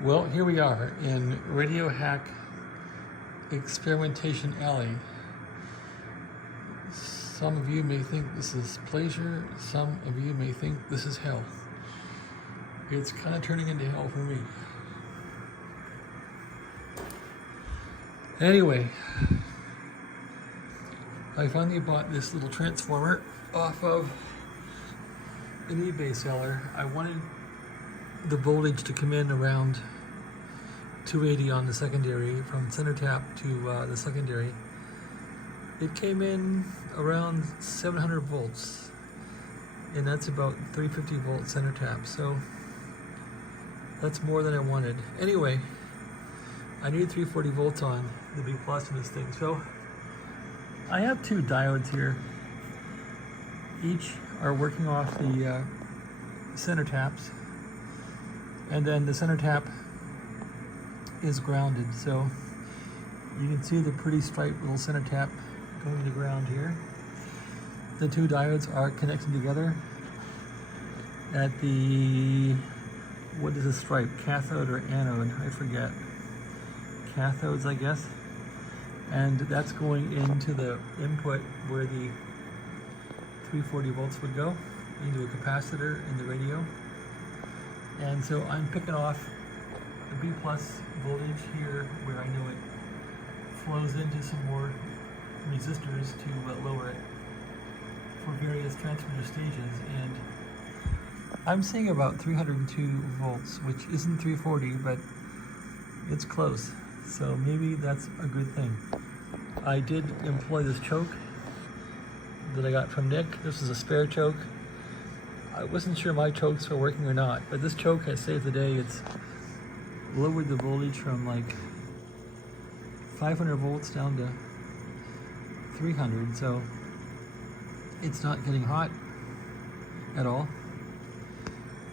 Well, here we are in Radio Hack Experimentation Alley. Some of you may think this is pleasure, some of you may think this is hell. It's kind of turning into hell for me. Anyway, I finally bought this little transformer off of an eBay seller. I wanted the voltage to come in around 280 on the secondary, from center tap to the secondary. It came in around 700 volts, and that's about 350 volt center tap, so that's more than I wanted. Anyway, I need 340 volts on the B plus in this thing, so I have two diodes here. Each are working off the center taps, and then the center tap is grounded, so you can see the pretty striped little center tap going to ground here. The two diodes are connected together at the, what is the stripe, cathode or anode, I forget, cathodes I guess, and that's going into the input where the 340 volts would go, into a capacitor in the radio. And so I'm picking off the B plus voltage here where I know it flows into some more resistors to lower it for various transmitter stages. And I'm seeing about 302 volts, which isn't 340, but it's close. So maybe that's a good thing. I did employ this choke that I got from Nick. This is a spare choke. I wasn't sure my chokes were working or not, but this choke has saved the day. It's lowered the voltage from like 500 volts down to 300, so it's not getting hot at all.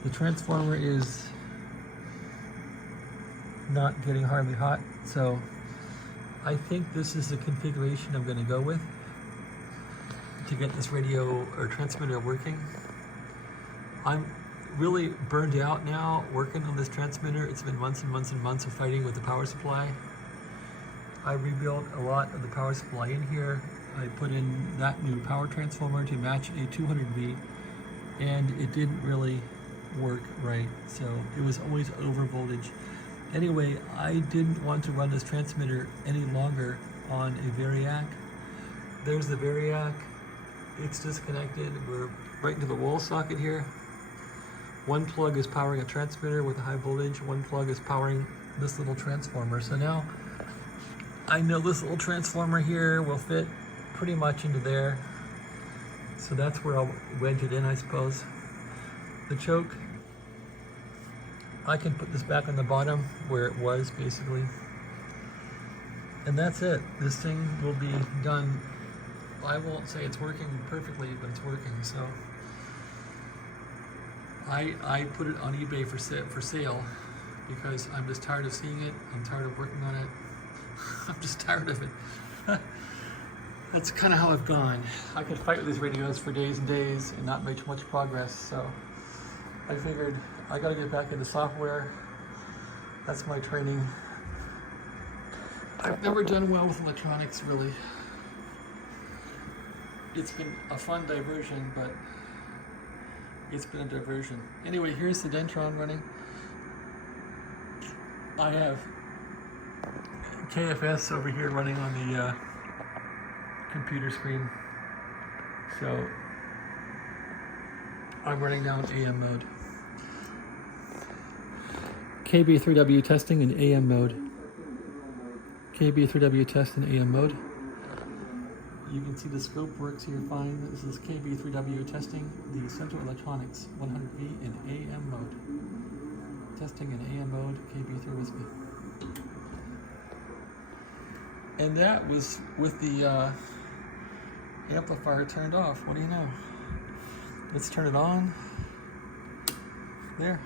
The transformer is not getting hardly hot, so I think this is the configuration I'm going to go with to get this radio or transmitter working. I'm really burned out now working on this transmitter. It's been months and months and months of fighting with the power supply. I rebuilt a lot of the power supply in here. I put in that new power transformer to match a 200V, and it didn't really work right, so it was always over voltage. Anyway, I didn't want to run this transmitter any longer on a variac. There's the variac. It's disconnected. We're right into the wall socket here. One plug is powering a transmitter with a high voltage, one plug is powering this little transformer. So now I know this little transformer here will fit pretty much into there. So that's where I'll wedge it in, I suppose. The choke, I can put this back on the bottom where it was basically. And that's it. This thing will be done. I won't say it's working perfectly, but it's working. So I put it on eBay for sale because I'm just tired of seeing it. I'm tired of working on it. I'm just tired of it. That's kind of how I've gone. I could fight with these radios for days and days and not make much progress. So I figured I got to get back into software. That's my training. I've never done well with electronics, really. It's been a fun diversion, but it's been a diversion. Anyway, here's the Dentron running. I have KFS over here running on the computer screen. So I'm running now in AM mode. KB3W testing in AM mode. KB3W test in AM mode. You can see the scope works here fine. This is KB3W testing the Central Electronics 100V in AM mode. Testing in AM mode, KB3 whiskey. And that was with the amplifier turned off. What do you know? Let's turn it on. There.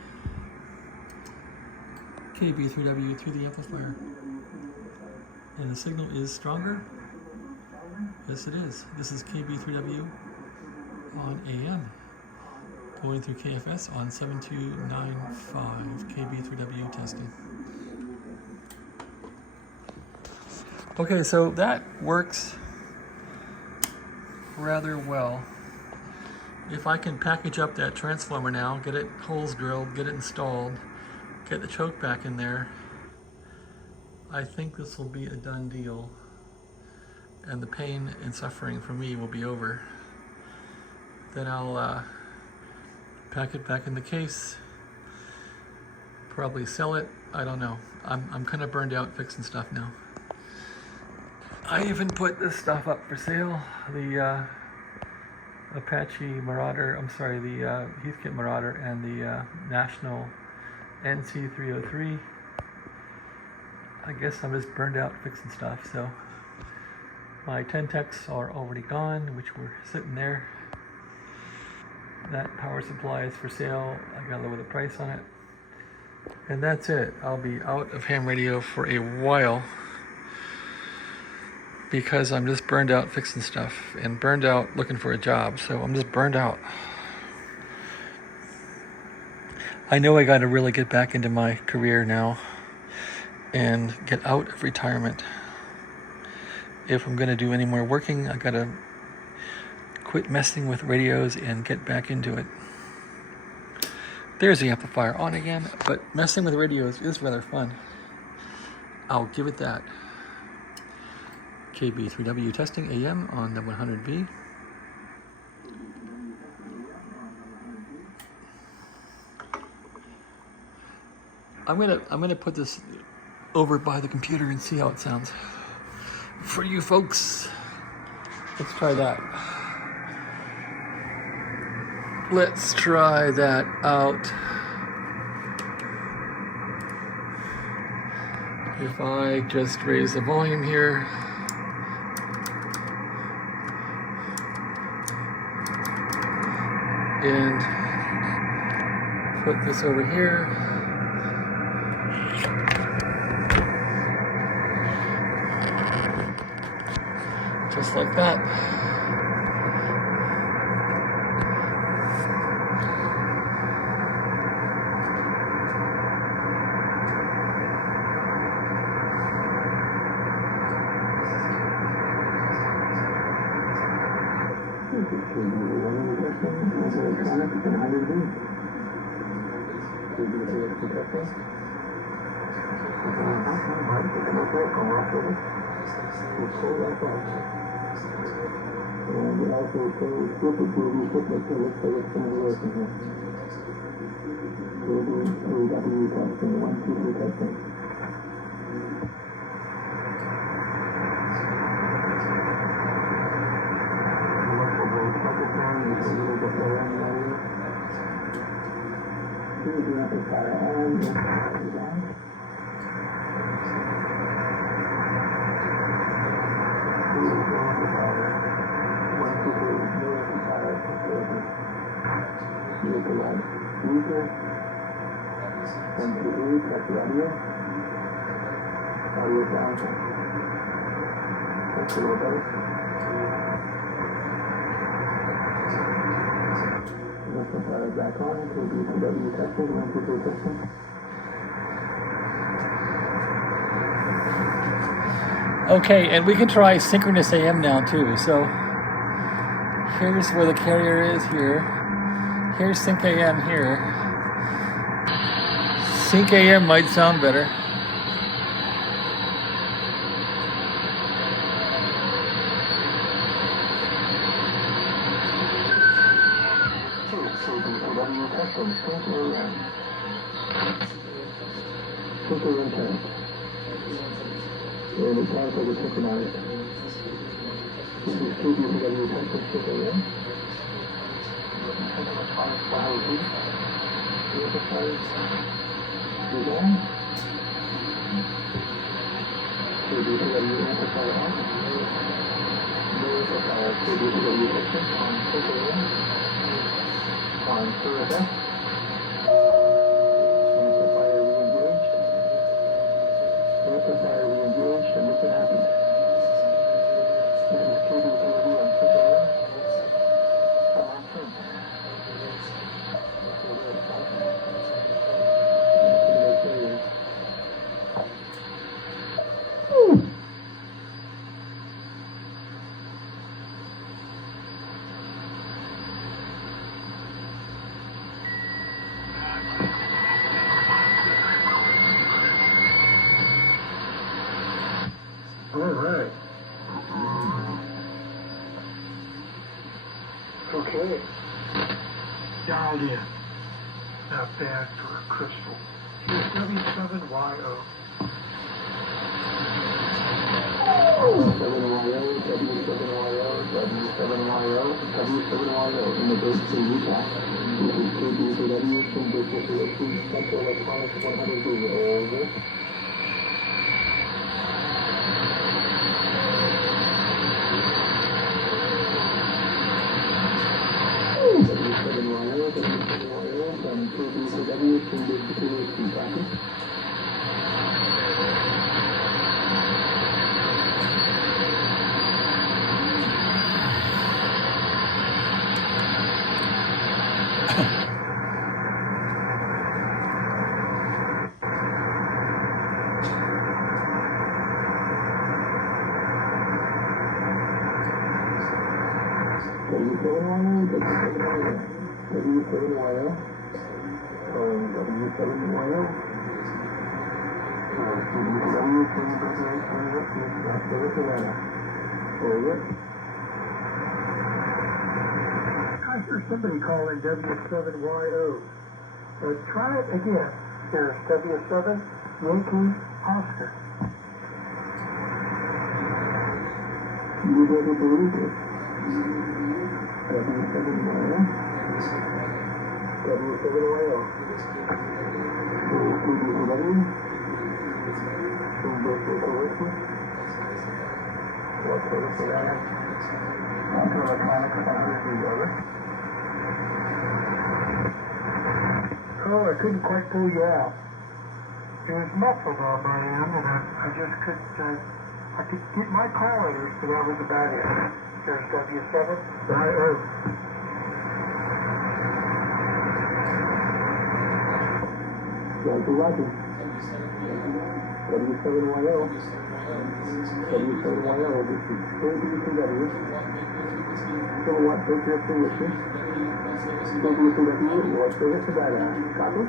KB3W through the amplifier. And the signal is stronger. Yes, it is. This is KB3W on AM. Going through KFS on 7295 KB3W testing. Okay, so that works rather well. If I can package up that transformer now, get it holes drilled, get it installed, get the choke back in there, I think this will be a done deal. And the pain and suffering for me will be over. Then I'll pack it back in the case, probably sell it, I don't know. I'm kind of burned out fixing stuff now. I even put this stuff up for sale, the Apache Marauder, the Heathkit Marauder and the National NC303. I guess I'm just burned out fixing stuff, so my 10 techs are already gone, which were sitting there. That power supply is for sale. I gotta lower the price on it. And that's it. I'll be out of ham radio for a while because I'm just burned out fixing stuff and burned out looking for a job. So I'm just burned out. I know I gotta really get back into my career now and get out of retirement. If I'm gonna do any more working, I gotta quit messing with radios and get back into it. There's the amplifier on again, but messing with radios is rather fun. I'll give it that. KB3W testing AM on the 100V. I'm gonna put this over by the computer and see how it sounds. For you folks, let's try that. Let's try that out. If I just raise the volume here. And put this over here. Just like that. Okay, and we can try synchronous AM now too. So here's where the carrier is here. Here's sync AM here. Sync AM might sound better. dialed in. Not bad for a crystal. Here's W7YO. W7YO in the base to Utah. This is KBCW from Business Relations, Central Electronics 100 over. W7YO from KBCW from Business Relations, copy. W7YO. W7YO. I hear somebody calling W7YO. Try it again. Here's W7 Yankee Oscar. You ready to believe it? W7YO. W7YO. KBCW. From Business Relations. What sort of data? Central Electronics 100 over. Oh, I couldn't quite pull you out. It was muffled on my end, and I just couldn't, I could get my call letters, but that was about it. There's W7YO. Roger. W7YO. W7YO. This is KBCW. Kilowatt filter solution. KBCW, what service about that? Copy?